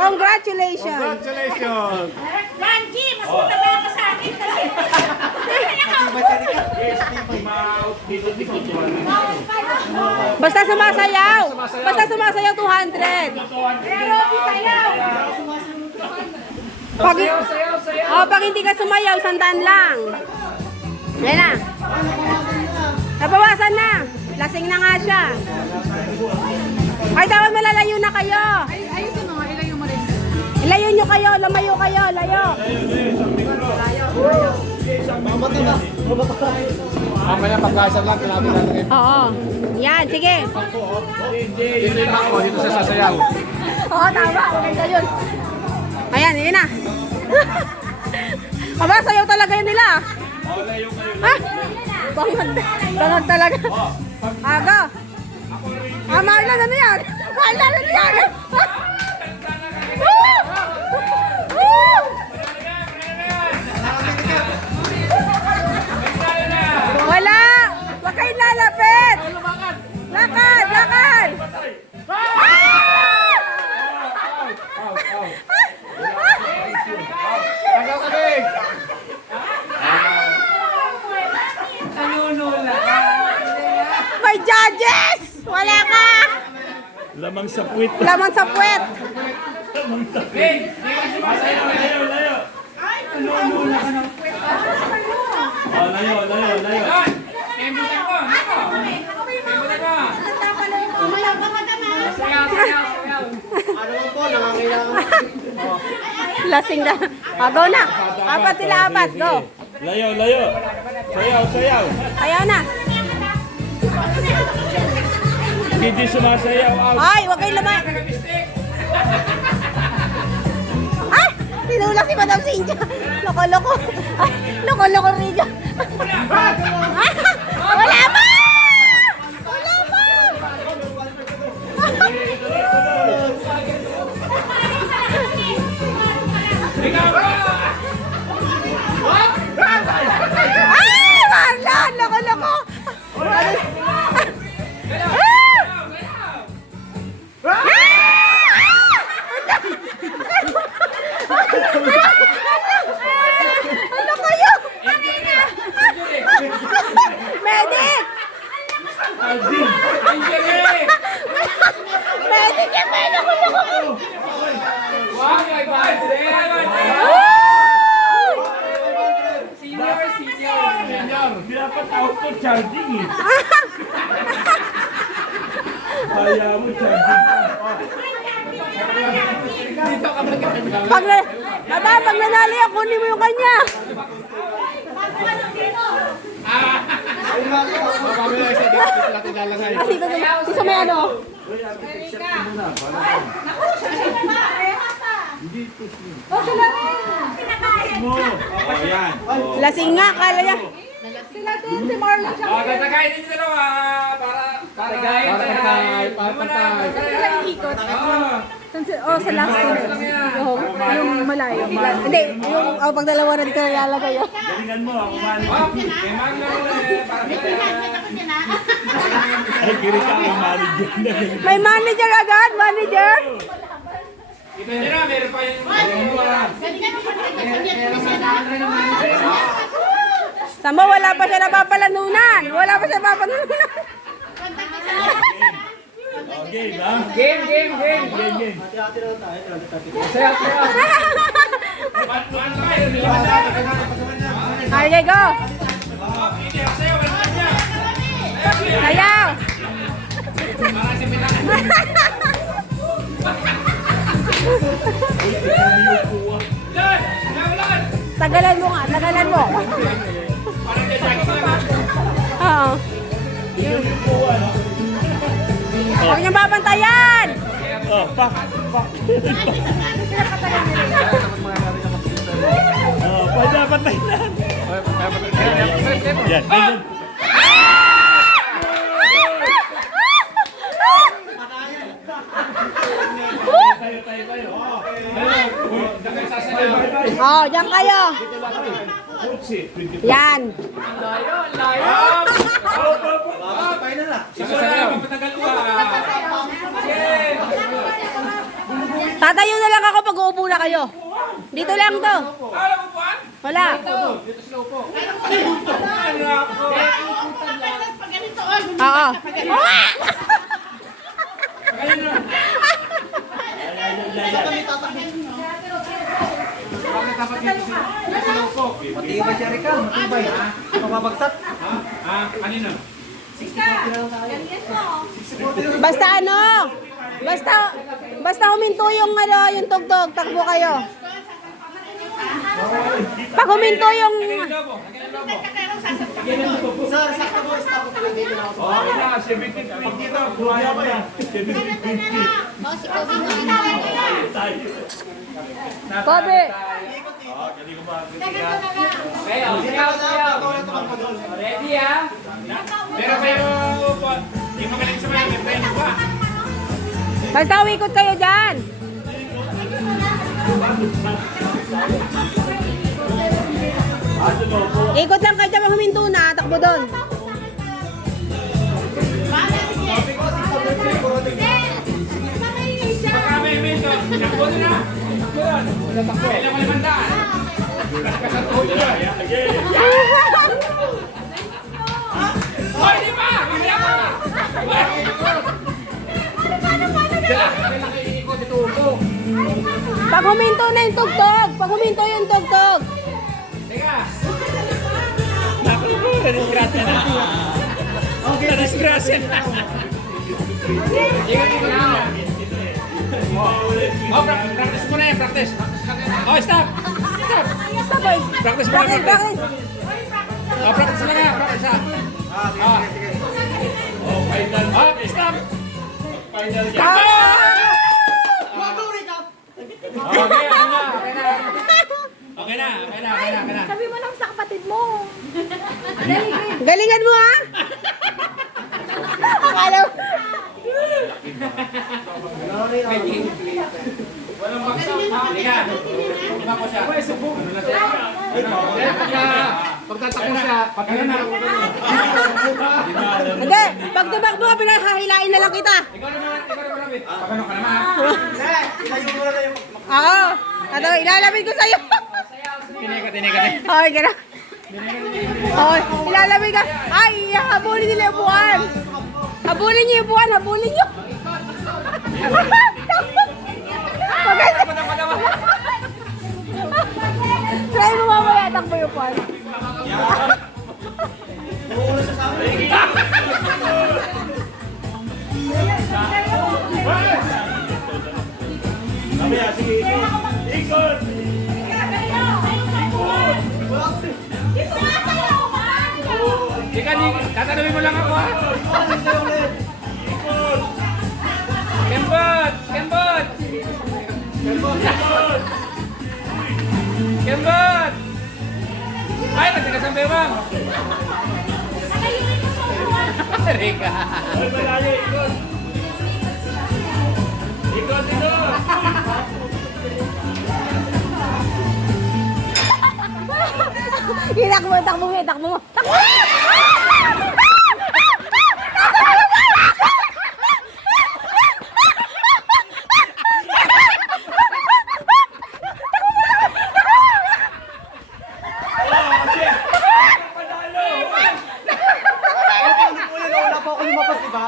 Congratulations. Congratulations! Manji, mas mataba ka sa akin kasi. Basta sumasayaw. Basta sumasayaw, 200. Pero pisayaw. Pag, pag hindi ka sumayaw, 100 lang. Yan na. Nabawasan na. Lasing na nga siya. Ay, dapat malalayo na kayo. Ayusin mo, ilayo mo rin. Ilayo nyo kayo, lumayo kayo, layo. Mamaya pagkasal lang, kailangan natin. Oo. Yan, sige. Hindi lang ako, dito sa sasayaw. Oo, tama. Maganda yun. Ayan, yun na. Aba, sayaw talaga yun nila. Ha? Bangag talaga. Aga. Marlon, ano yan? Marlon, ano yan? Wala! Huwag kayong lalapit! Lakad! Lakad! Tagaw kami! May judges! Wala ka! Lamang sa puwit. Laman sa puwet! Layo, layo, layo. Lasing na. Go na. Apat sila, apat. Go. Layo, layo. Sayaw, sayaw. Ayaw na. Hindi sumasayaw. Out. Ay, huwag kayong lamay. Ay! Tinulak si Madam Cynthia. Loko-loko. Ay, loko-loko Riga. Ay, wala pa! Wala pa! Ay, Marlon! Loko-loko. Ano kayo? Medic! Medic! Yan tayo nakuloko! Dapat out ko charging eh. Kaya mo charging ka. Pag nanalo yan, kunin mo yung kanya. Gusto mo ano? Mo. Oh, yan. Oh. Lasing nga, kala niya. Sila doon, si Marlon siya. Tatagayin din dalawa para Sila iikot. Oh, sa last one. Yung malayo. Hindi, yung pag dalawa na dito nalalagay. Galingan mo. Ako man. Para Ay, kiri ka ang manager na. May manager agad, manager. Kita nyo na, meron pa yung Sama, wala pa siya napapalanunan. Wala pa siya napapalanunan. Okay, ha? game. Game, game. Okay, go. Ayaw. Tagalan mo nga, tagalan mo. Oo. Huwag niyong babantayan! Oh, pak. Oh, dapat na yan. Yan, yan. Oh, diyan kayo. Yan. Simula, matagal ko Tatayo na lang ako pag uupo na kayo. Dito lang to. Alam mo ba? Wala. Pag ganito, oh, Oo. Matibay siya Rika, matibay. Mapapagsak. Kanina. Basta ano? Basta huminto yung ano, yung tugtog, takbo kayo. Pag huminto yung Okay na, 17-20 na. Buhaya pa yan. 17-20. Kobe. Ready ha? Pero kayo, hindi magaling sa mga may preno ba? Basta umikot kayo dyan. Ikot lang kayo dyan, pag huminto na, takbo doon. Baka may ito. Sinakbo na. Kailan mo limandaan? Kasatuho nyo na. Hoy, di ba? Hindi ako. Pag huminto na yung tugtog, pag huminto yung tugtog. Teka. Na-disgrasya na. Na-disgrasya na. Oh, practice mo na yan, practice. Oh, stop. Stop. Stop, boy. Practice mo na, Bakit, practice. bakit? Oh, practice mo na yan, practice ha. Oh, final. Oh, stop. Final yan. Okay, okay na, okay na. Okay na, okay na, okay na, okay na. sabi mo lang sa kapatid mo. Galingan mo, ha? Akala mo. Walang baksaw. Halika. Lima ko siya. Pagtatakbo siya, pagkano na. Hindi, pag tumakbo ka, pinahahilain na lang kita. Ikaw naman, Wait. Pagano ka naman. Oo. Ato, ilalapit ko sa'yo. Tineka, tineka. Okay, gano'n. Okay, ilalapit ka. Ay, habulin nila yung buwan. Habulin niyo yung buwan, habulin niyo. Maganda. Try mo mamaya, takbo yung buwan. Mamaya, sige, ikot. Ika, tatanungin mo lang ako ha. Kembot! Kembot! Kembot! Ay, nagtigas ang bewang! Rika! Ay, malayo, ikot. Ikot, ikot. Takbo mo, takbo mo, takbo mo. Takbo mo! Wala pa ako lumabas, diba?